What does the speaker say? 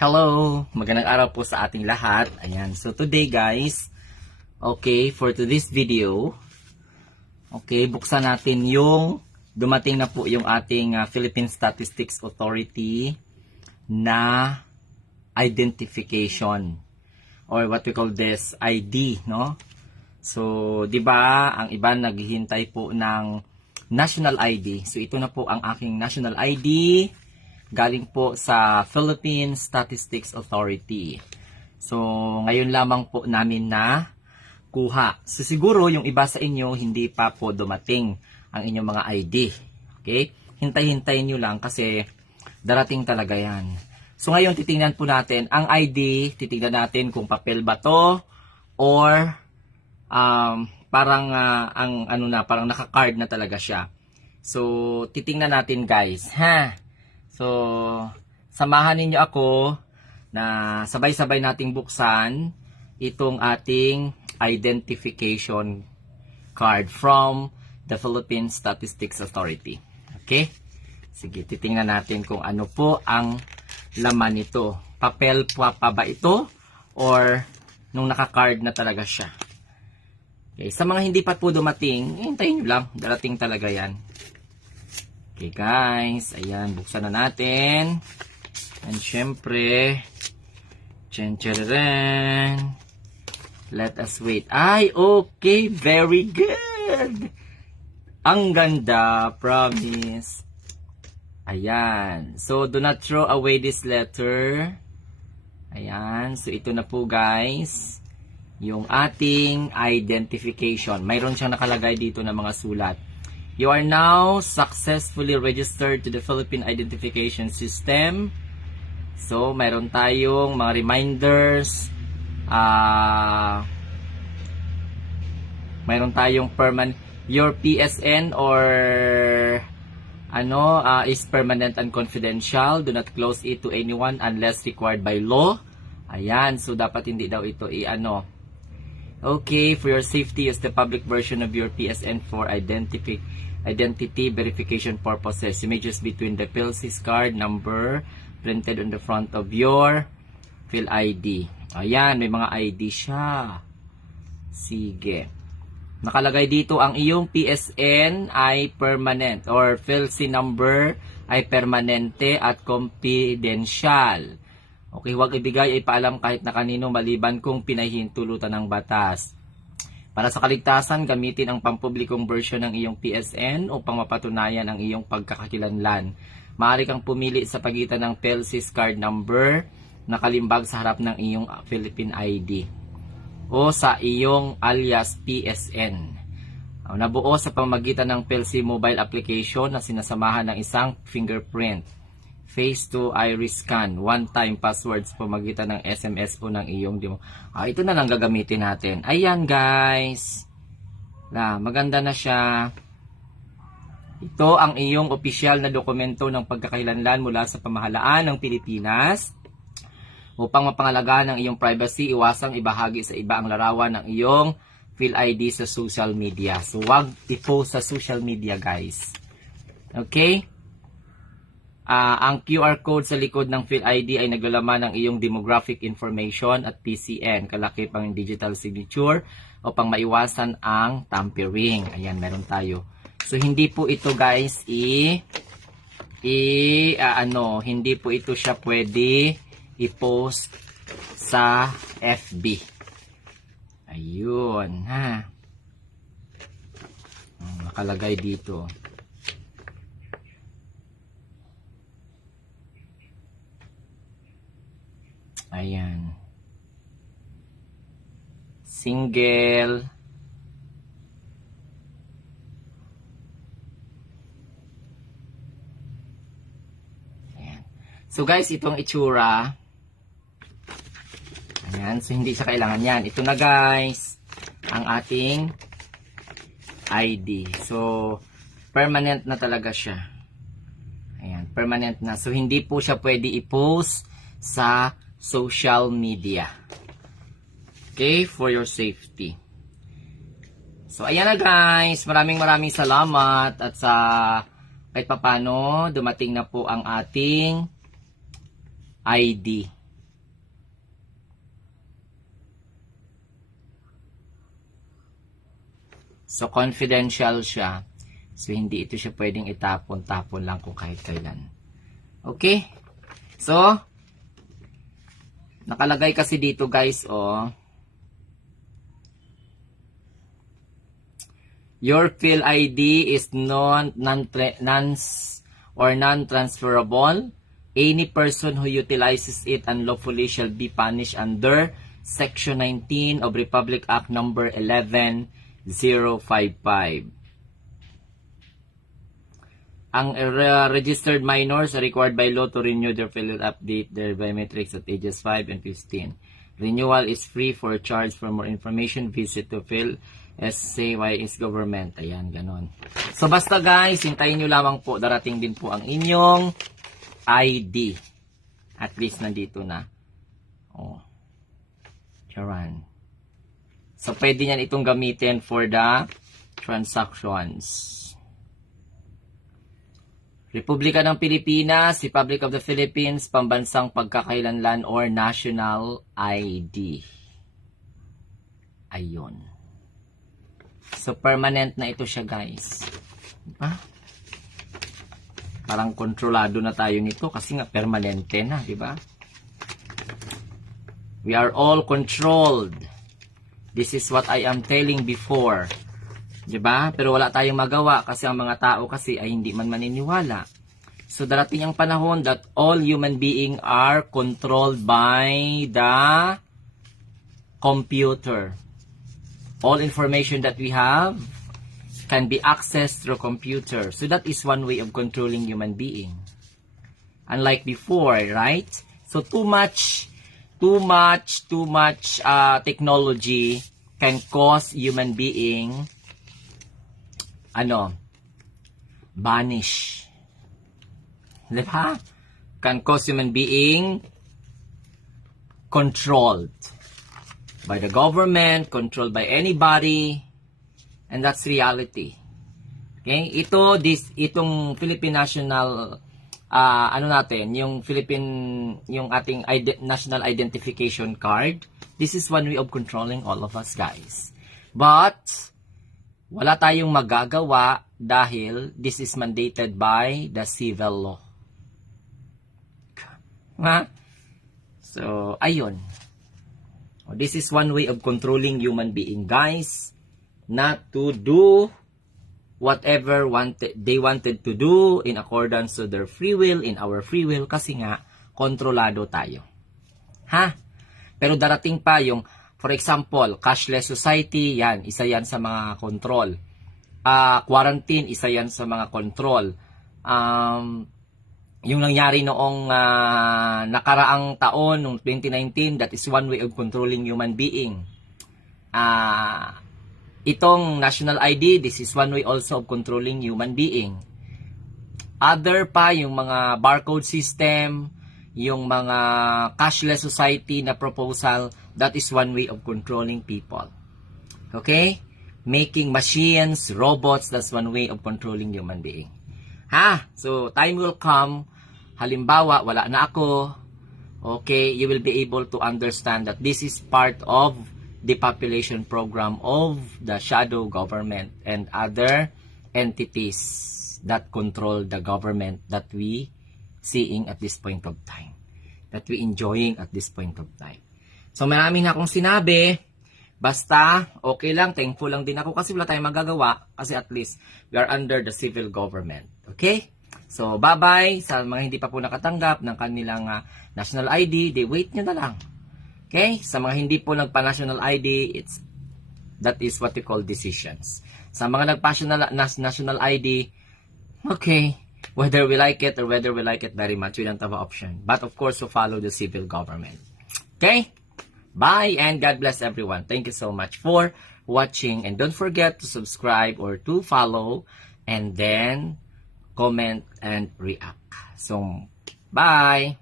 Hello! Magandang araw po sa ating lahat. Ayan. So today guys, okay, for today's video, okay, buksan natin yung dumating na po yung ating Philippine Statistics Authority na identification or what we call this ID, no? So, 'di ba, ang iba naghihintay po ng national ID. So ito na po ang aking national ID. Galing po sa Philippine Statistics Authority. So, ngayon lamang po namin na kuha. So, siguro yung iba sa inyo hindi pa po dumating ang inyong mga ID. Okay? Hintay-hintayin nyo lang kasi darating talaga yan. So, ngayon titingnan po natin ang ID. Titingnan natin kung papel ba to or parang parang naka-card na talaga siya. So, titingnan natin guys, ha? So, samahan ninyo ako na sabay-sabay nating buksan itong ating identification card from the Philippine Statistics Authority. Okay? Sige, titingnan natin kung ano po ang laman nito. Papel pa ba ito or nung naka-card na talaga siya? Okay, sa mga hindi pa po dumating, hintayin nyo lang. Darating talaga yan. Okay guys, ayan, buksan na natin. And syempre, let us wait. Ay, okay, very good. Ang ganda, promise. Ayan, so do not throw away this letter. Ayan, so ito na po guys, yung ating identification. Mayroon siyang nakalagay dito na mga sulat. You are now successfully registered to the Philippine Identification System. So, mayroon tayong mga reminders. Mayroon tayong your PSN or is permanent and confidential. Do not close it to anyone unless required by law. Ayan, so dapat hindi daw ito Okay, for your safety, use the public version of your PSN for identity verification purposes. Images between the PhilSys card number printed on the front of your PhilID. Ayan, may mga ID siya. Sige. Nakalagay dito ang iyong PSN ay permanent or PhilSys number ay permanente at confidential. Okay, huwag ibigay ay paalam kahit na kanino maliban kung pinahihintulutan ng batas. Para sa kaligtasan, gamitin ang pampublikong version ng iyong PSN upang mapatunayan ang iyong pagkakakilanlan. Maaari kang pumili sa pagitan ng PhilSys card number na kalimbag sa harap ng iyong Philippine ID o sa iyong alias PSN. Nabuo sa pamamagitan ng PhilSys mobile application na sinasamahan ng isang fingerprint, face to iris scan, one-time passwords pamagitan ng SMS o ng iyong demo. Ito na lang gagamitin natin. Ayan guys. Maganda na siya. Ito ang iyong opisyal na dokumento ng pagkakakilanlan mula sa pamahalaan ng Pilipinas. Upang mapangalagaan ang iyong privacy, iwasang ibahagi sa iba ang larawan ng iyong PhilID sa social media. So, wag i-post sa social media guys. Okay? Ang QR code sa likod ng PhilID ay naglalaman ng iyong demographic information at PCN, kalakip ang digital signature upang maiwasan ang tampering. Ayan, meron tayo. So, hindi po ito guys hindi po ito siya pwede i-post sa FB. Ayun, ha. Nakalagay dito. Ayan. Single. Ayan. So guys, itong itsura. Ayan. So hindi siya kailangan yan. Ito na guys, ang ating ID. So, permanent na talaga siya. Ayan. Permanent na. So, hindi po siya pwede i-post sa social media. Okay, for your safety. So, ayan na guys. Maraming salamat at sa kahit papano dumating na po ang ating ID. So, confidential siya. So, hindi ito siya pwedeng itapon-tapon lang kung kahit kailan. Okay? So, nakalagay kasi dito guys, your field ID is non-transferable. Any person who utilizes it unlawfully shall be punished under Section 19 of Republic Act number 11055. Ang registered minors are required by law to renew their field and update their biometrics at ages 5 and 15. Renewal is free for charge. For more information, visit to fill SCYS government. Ayan, ganon. So basta guys, hintayin nyo lamang po, darating din po ang inyong ID. At least nandito na. Charan. So pwede nyan itong gamitin for the transactions. Republika ng Pilipinas, Republic of the Philippines, Pambansang Pagkakailanlan or National ID. Ayun. So, permanent na ito siya, guys. Diba? Parang kontrolado na tayo nito kasi nga permanente na, di ba? We are all controlled. This is what I am telling before. Diba? Pero wala tayong magawa kasi ang mga tao kasi ay hindi man maniniwala. So darating ang panahon that all human beings are controlled by the computer. All information that we have can be accessed through computer. So that is one way of controlling human being. Unlike before, right? So too much technology can cause human being vanish. Diba? Can cause human being controlled by the government, controlled by anybody, and that's reality. Okay? Itong Philippine National yung ating national identification card, this is one way of controlling all of us, guys. But wala tayong magagawa dahil this is mandated by the civil law. So, ayun. This is one way of controlling human being, guys. Not to do whatever they wanted to do in accordance to their free will, in our free will, kasi nga, kontrolado tayo. Pero darating pa yung, for example, cashless society, yan, isa yan sa mga control. Quarantine, isa yan sa mga control. Yung nangyari noong nakaraang taon, noong 2019, that is one way of controlling human being. Itong national ID, this is one way also of controlling human being. Other pa, yung mga barcode system, yung mga cashless society na proposal, that is one way of controlling people. Okay? Making machines, robots, that's one way of controlling human being. So, time will come, halimbawa, wala na ako, okay, you will be able to understand that this is part of the population program of the shadow government and other entities that control the government that we seeing at this point of time, that we enjoying at this point of time. So marami na akong sinabi, basta okay lang, thankful lang din ako kasi wala tayong magagawa kasi at least we are under the civil government. Okay? So bye-bye sa mga hindi pa po nakatanggap ng kanilang national ID, they wait nyo na lang. Okay? Sa mga hindi po nagpa-national ID, that is what we call decisions. Sa mga nagpa-national ID, okay, whether we like it or whether we like it very much, we don't have an option. But of course, we follow the civil government. Okay? Bye and God bless everyone. Thank you so much for watching. And don't forget to subscribe or to follow and then comment and react. So, bye!